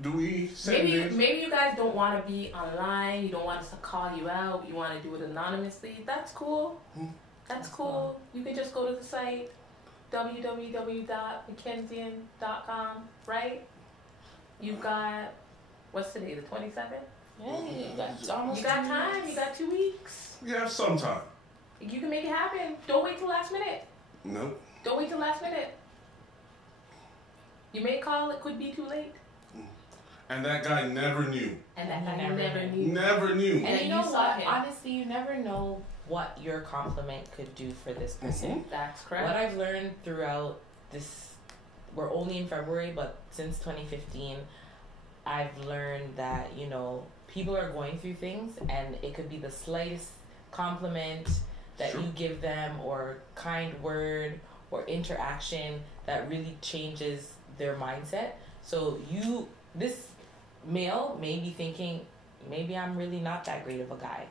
Do we send maybe you guys don't want to be online. You don't want us to call you out. You want to do it anonymously. That's cool. That's cool. You can just go to the site www.McKenzien.com, right? You've got, what's today, the 27th? Hey, that's almost. You got time. You got 2 weeks. We have some time. You can make it happen. Don't wait till last minute. No. Don't wait till last minute. You may call, it could be too late. And that guy never knew. And that guy never knew. Never knew. And you know what? Honestly, you never know what your compliment could do for this person. That's correct. What I've learned throughout this, we're only in February, but since 2015, I've learned that, you know, people are going through things, and it could be the slightest compliment that you give them, or kind word or interaction that really changes their mindset. So this male may be thinking, maybe I'm really not that great of a guy,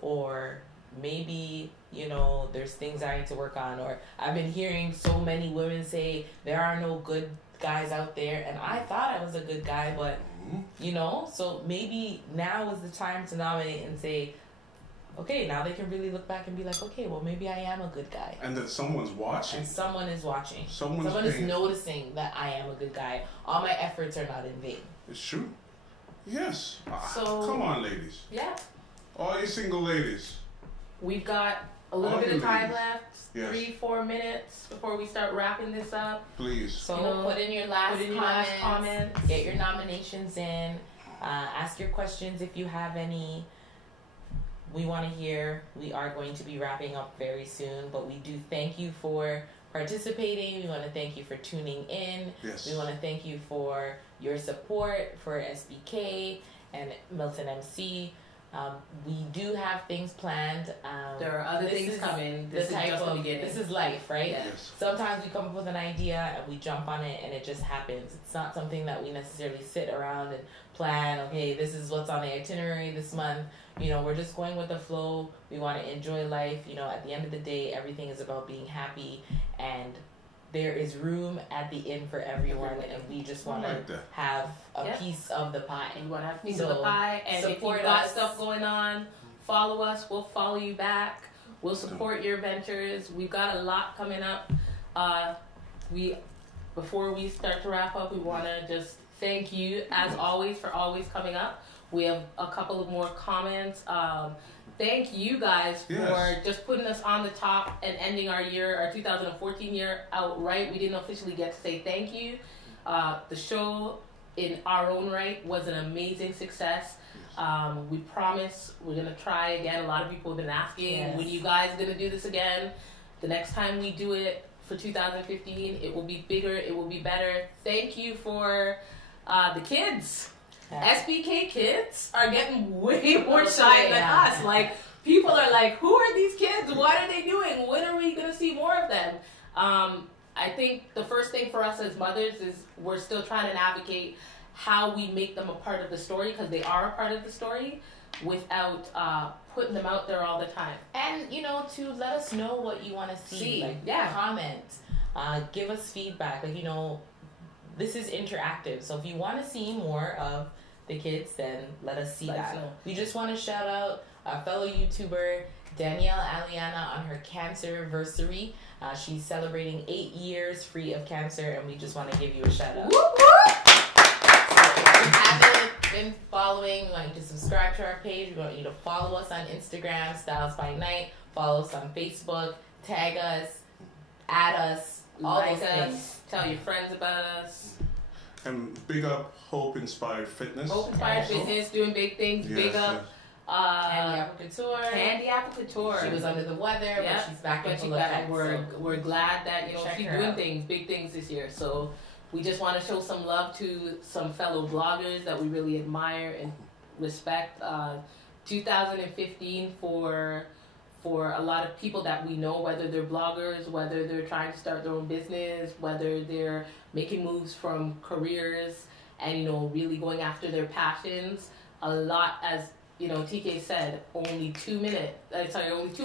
or maybe, you know, there's things I need to work on, or I've been hearing so many women say there are no good guys out there, and I thought I was a good guy, but you know, so maybe now is the time to nominate and say, okay, now they can really look back and be like, okay, well, maybe I am a good guy. And that someone's watching. And someone is watching. Someone is noticing that I am a good guy. All my efforts are not in vain. It's true. Yes. So, come on, ladies. Yeah. All you single ladies. We've got a little bit of time left. Yes. 3-4 minutes before we start wrapping this up. Please. So put in your last comments. Get your nominations in. Ask your questions if you have any. We want to hear. We are going to be wrapping up very soon, but we do thank you for participating. We want to thank you for tuning in. Yes. We want to thank you for your support for SbK and Milton MC. We do have things planned. There are other things coming. This is just the beginning. This is life, right? Yes. Sometimes we come up with an idea and we jump on it and it just happens. It's not something that we necessarily sit around and plan, okay, this is what's on the itinerary this month. You know, we're just going with the flow. We want to enjoy life. You know, at the end of the day, everything is about being happy, and there is room at the inn for everyone, and we just want to have a piece of the pie. We want to have a piece of the pie, and if you've got stuff going on, follow us. We'll follow you back. We'll support your ventures. We've got a lot coming up. Before we start to wrap up, we want to just thank you, as always, for always coming up. We have a couple of more comments. Thank you guys for just putting us on the top and ending our 2014 year out right. We didn't officially get to say thank you. The show in our own right was an amazing success. We promise we're going to try again. A lot of people have been asking, when you guys going to do this again? The next time we do it for 2015, it will be bigger, it will be better. Thank you for the kids. SbK kids are getting way more shy than us. Like, people are like, who are these kids? What are they doing? When are we going to see more of them? I think the first thing for us as mothers is we're still trying to navigate how we make them a part of the story, because they are a part of the story, without putting them out there all the time. And, you know, to let us know what you want to see. Like, comment. Give us feedback. Like, you know, this is interactive. So if you want to see more of the kids, then let us see that. We just want to shout out our fellow YouTuber, Danielle Aliana, on her cancer-versary. She's celebrating 8 years free of cancer, and we just want to give you a shout out. Whoop, whoop. If you haven't been following, we want you to subscribe to our page. We want you to follow us on Instagram, Styles by Night. Follow us on Facebook. Tag us. Add us. Like us. Tell your friends about us. And big up Hope Inspired Fitness. Hope Inspired Fitness, doing big things. Big up Candy Apple Couture. She was under the weather, but she's back in full effect. We're glad that, you know, she's doing big things this year. So we just want to show some love to some fellow bloggers that we really admire and respect. 2015 for a lot of people that we know, whether they're bloggers, whether they're trying to start their own business, whether they're making moves from careers and, you know, really going after their passions. A lot, as, you know, TK said, only 2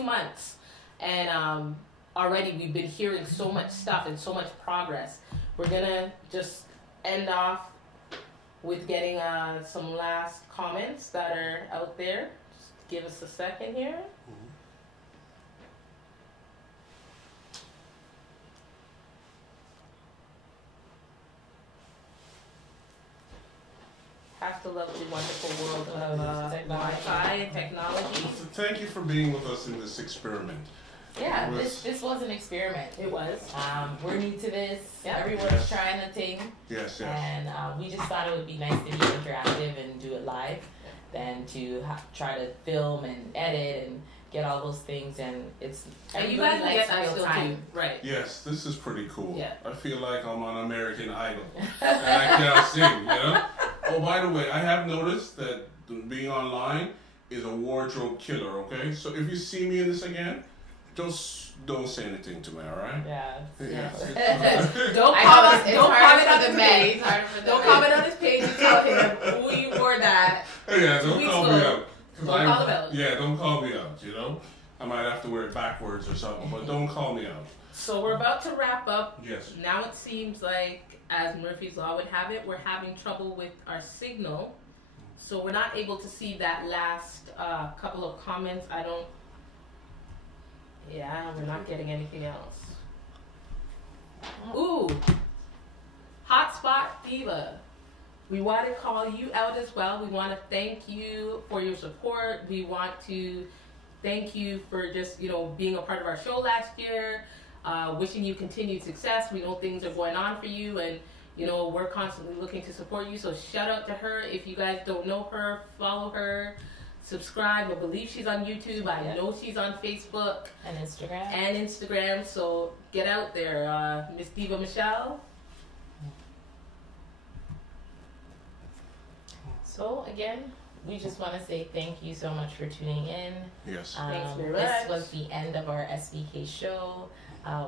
months. And already we've been hearing so much stuff and so much progress. We're gonna just end off with getting some last comments that are out there. Just give us a second here. Have to love the wonderful world of Wi-Fi and technology. So thank you for being with us in this experiment. Yeah, this was an experiment. It was. We're new to this. Yeah. Everyone's trying a thing. Yes. And we just thought it would be nice to be interactive and do it live than to try to film and edit and get all those things. And it's And you guys likes get that real still time. too. Right. Yes, this is pretty cool. Yeah. I feel like I'm on American Idol. And I can't sing, you know? Oh, by the way, I have noticed that being online is a wardrobe killer, okay? So if you see me in this again, just don't say anything to me, all right? Yeah. Don't comment on his page. Don't comment on his page and tell him who you wore that. Yeah, don't call me out. Don't call him out. Yeah, don't call me out, you know? I might have to wear it backwards or something, but don't call me out. So we're about to wrap up. Yes. Now it seems like, as Murphy's Law would have it, we're having trouble with our signal. So we're not able to see that last couple of comments. We're not getting anything else. Ooh. Hotspot Diva. We want to call you out as well. We want to thank you for your support. We want to thank you for just, being a part of our show last year. Wishing you continued success. We know things are going on for you, and we're constantly looking to support you. So shout out to her. If you guys don't know her, follow her, subscribe. I believe she's on YouTube. I know she's on Facebook and Instagram. So get out there, Miss Diva Michelle. So again, we just want to say thank you so much for tuning in. Yes. Thanks very much. This was the end of our SbK show.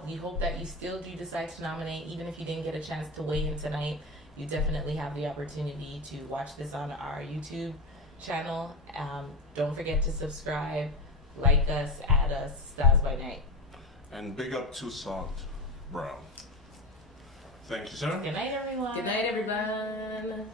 We hope that you still do decide to nominate, even if you didn't get a chance to weigh in tonight. You definitely have the opportunity to watch this on our YouTube channel. Don't forget to subscribe, like us, add us, Stars by Night. And big up to Salt Brown. Thank you, sir. Good night, everyone. Good night, everyone.